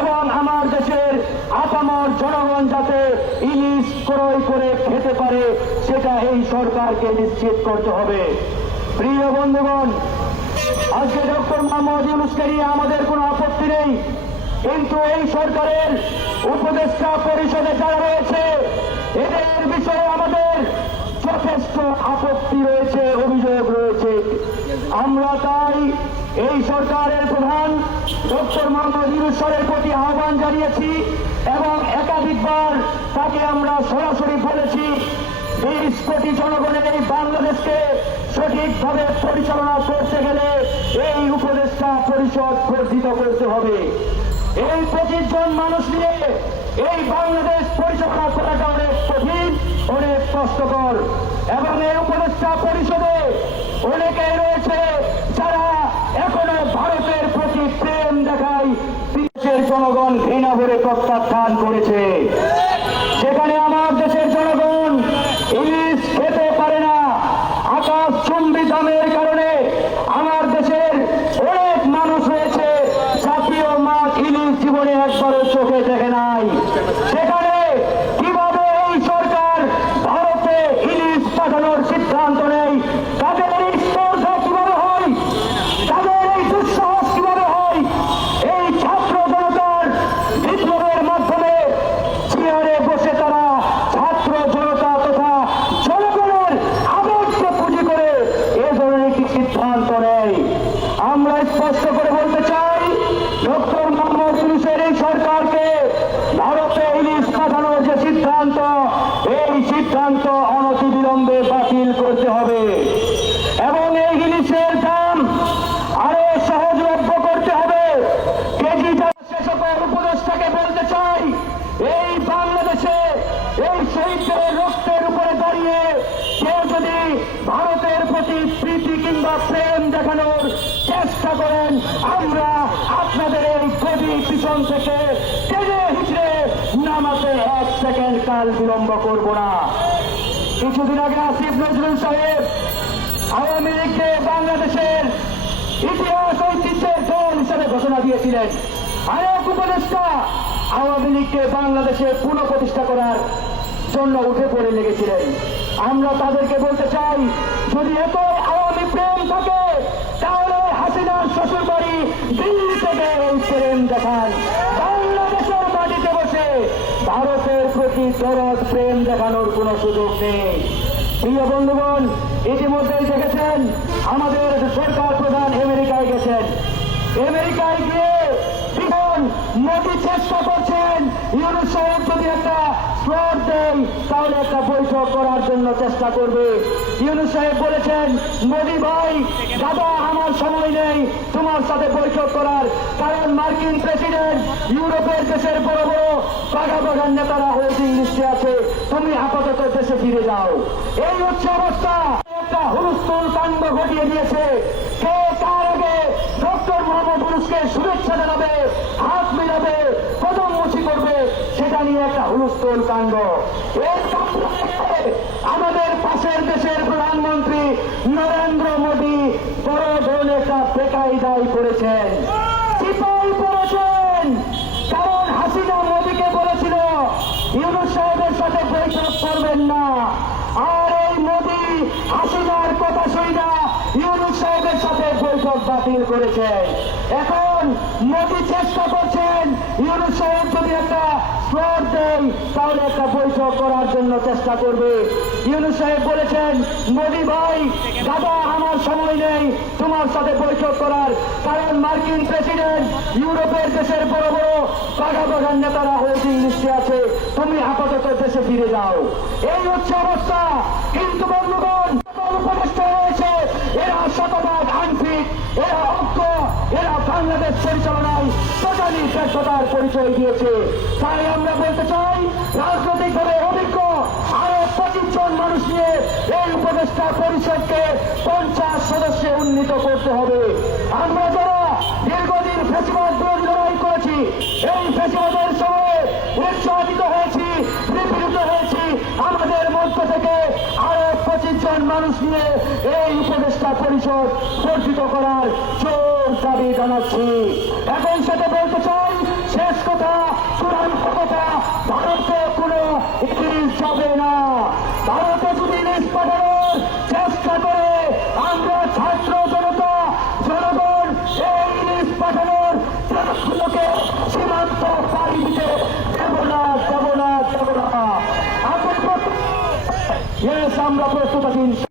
এবং আমার দেশের আপামর জনগণ যাতে ইলিশ ক্রয় করে খেতে পারে, সেটা এই সরকারকে নিশ্চিত করতে হবে। প্রিয় বন্ধুগণ, আজকে ডক্টর মোহাম্মদ ইউনুসকে আমাদের কোনো আপত্তি নেই, কিন্তু এই সরকারের উপদেষ্টা পরিষদে যারা রয়েছে, এদের বিষয়ে আমাদের যথেষ্ট আপত্তি রয়েছে, অভিযোগ রয়েছে। আমরা তাই এই সরকারের প্রধান ডক্টর মোহাম্মদ ইউনুসের প্রতি আহ্বান জানিয়েছি এবং একাধিকবার তাকে আমরা সরাসরি বলেছি, বিশ কোটি জনগণের এই বাংলাদেশকে সঠিকভাবে পরিচালনা করতে গেলে এই উপদেষ্টা পরিষদ বর্ধিত করতে হবে। এই পঁচিশ জন মানুষ নিয়ে এই বাংলাদেশ পরিচালনা করাটা অনেক কঠিন, অনেক কষ্টকর এবং এই উপদেষ্টা পরিষদে অনেকেই রয়েছে এখনও ভারতের প্রতি প্রেম দেখায় দেশের জনগণ ঘৃণা ভরে প্রত্যাখ্যান করেছে। সেখানে আমার দেশের জনগণ ইলিশ খেতে পারে না, আকাশ চুম্বি দামের কারণে আমার দেশের অনেক মানুষ রয়েছে, জাতীয় মাছ ইলিশ জীবনে একবারও চোখে দেখে নাই সেখানে কীভাবে এই সরকার ভারতে ইলিশ পাঠানোর সিদ্ধান্ত নেই তাদের এই স্পর্ধা কীভাবে হয় তাদের এই দুঃসাহস কীভাবে হয় এই ছাত্র জনতার বিপ্লবের মাধ্যমে চেয়ারে বসে তারা ছাত্র জনতা তথা জনগণের আবেগকে পুঁজি করে এ ধরনের একটি সিদ্ধান্ত নেয় আমরা স্পষ্ট করে বলতে চাই, ডক্টর মোহাম্মদ ইউনুসের এই সরকারকে ভারতে ইলিশ পাঠানোর যে সিদ্ধান্ত, এই সিদ্ধান্ত অনতিবিলম্বে বাতিল করতে হবে। এবং এই ইলিশের দাম আরও সহজলভ্য করতে হবে। কেজি যারা শেষকের উপদেশটাকে বলতে চাই, এই বাংলাদেশে এই শহীদদের রক্তের উপরে দাঁড়িয়ে কেউ যদি ভারতের প্রতি প্রীতি কিংবা প্রেম দেখানোর আমরা আপনাদের এই পিছন থেকে টেনে হিচড়ে নামাতে এক সেকেন্ড কাল বিলম্ব করব না। কিছুদিন আগে আসিফ নজরুল সাহেব আওয়ামী লীগকে বাংলাদেশের ইতিহাস ঐতিহ্যের দল ঘোষণা দিয়েছিলেন। আরেক উপদেষ্টা আওয়ামী লীগকে বাংলাদেশে পুনঃপ্রতিষ্ঠা করার জন্য উঠে পড়ে লেগেছিলেন। আমরা তাদেরকে বলতে চাই, যদি এত আওয়ামী প্রেম থাকে শ্বশুর বাড়ি দিল্লিতে থেকে দেখান বাংলাদেশের মাটিতে বসে ভারতের প্রতি দরদ, প্রেম দেখানোর কোনো সুযোগ নেই। প্রিয় বন্ধুগণ, ইতিমধ্যেই দেখেছেন, আমাদের সরকার প্রধান আমেরিকায় গেছেন। আমেরিকায় গিয়ে মোদী চেষ্টা করছেন স্লট দেয় তাহলে একটা বৈঠক করার জন্য চেষ্টা করবে। ইউনুস সাহেব বলেছেন, মোদী ভাই, দাদা, আমার সময় নেই। তোমার সাথে বৈঠক করার কারণ মার্কিন প্রেসিডেন্ট, ইউরোপের দেশের বড় বড় বাঘা বাগান নেতারা হোল্ডিং লিস্টে আছে। তুমি আপাতত দেশে ফিরে যাও। এই হচ্ছে অবস্থা। একটা হুলস্থুল কাণ্ড ঘটিয়ে দিয়েছে। কে কার আগে ডক্টর মোহাম্মদ ইউনুসকে শুভেচ্ছা জানাবে হাত মেলাবে কদম মুছি করবে সেটা নিয়ে একটা হুলস্থুল কাণ্ড এর কাণ্ড থেকে আমাদের পাশের দেশের প্রধানমন্ত্রী নরেন্দ্র মোদী বড় ধরনের একটা বেকায়দায় করেছেন পড়েছেন। কারণ হাসিনা মোদীকে বলেছিল, ইউনুস সাহেবের সাথে বৈঠক করবেন না। আর এই মোদী হাসিনার কথা শুইনা ইউনুস সাহেবের সাথে বৈঠক বাতিল করেছে। এখন মোদী চেষ্টা করছেন ইউনুস সাহেব দেয় তাহলে একটা বৈঠক করার জন্য চেষ্টা করবে। ইউনুস সাহেব বলেছেন, মোদী ভাই, দাদা, আমার সময় নেই। তোমার সাথে বৈঠক করার কারণ মার্কিন প্রেসিডেন্ট, ইউরোপের দেশের বড় বড় বাঘা বাগান নেতারা হোল্ডিং লিস্টে আছে। তুমি আপাতত দেশে ফিরে যাও। এই হচ্ছে অবস্থা। কিন্তু বন্ধুগণ উপদেষ্টা রয়েছে। এরা শতভাগ আনফিট এরা বাংলাদেশ পরিচালনায় টোটালি ব্যর্থতার পরিচয় দিয়েছে। তাই আমরা বলতে চাই, রাজনৈতিকভাবে অভিজ্ঞ আরও পঁচিশ জন মানুষ নিয়ে এই উপদেষ্টা পরিষদকে পঞ্চাশ সদস্যে উন্নীত করতে হবে। আমরা যারা দীর্ঘদিন ফেসিবাদ বিরোধী লড়াই করেছি, এই ফেসিবাদের সময়ে উৎসাহিত হয়েছি নিপীড়িত হয়েছি, আমাদের মধ্য থেকে আরও পঁচিশ জন মানুষ নিয়ে এই উপদেষ্টা পরিষদ গঠিত করার জোর মুক্তির দাবি জানাচ্ছি। এখন সেটা বলতে চাই, শেষ কথা, চূড়ান্ত কথা, ভারতে কোনো ইংলিশ যাবে না। ভারতে যদি ইংলিশ পাঠানোর চেষ্টা করে, আমরা ছাত্র জনতা, জনগণ এই ইংলিশ পাঠানোর দেশগুলোকে সীমান্ত পাড়ি দিতে দেব না দেব না দেব না। আমরা প্রস্তুত আছি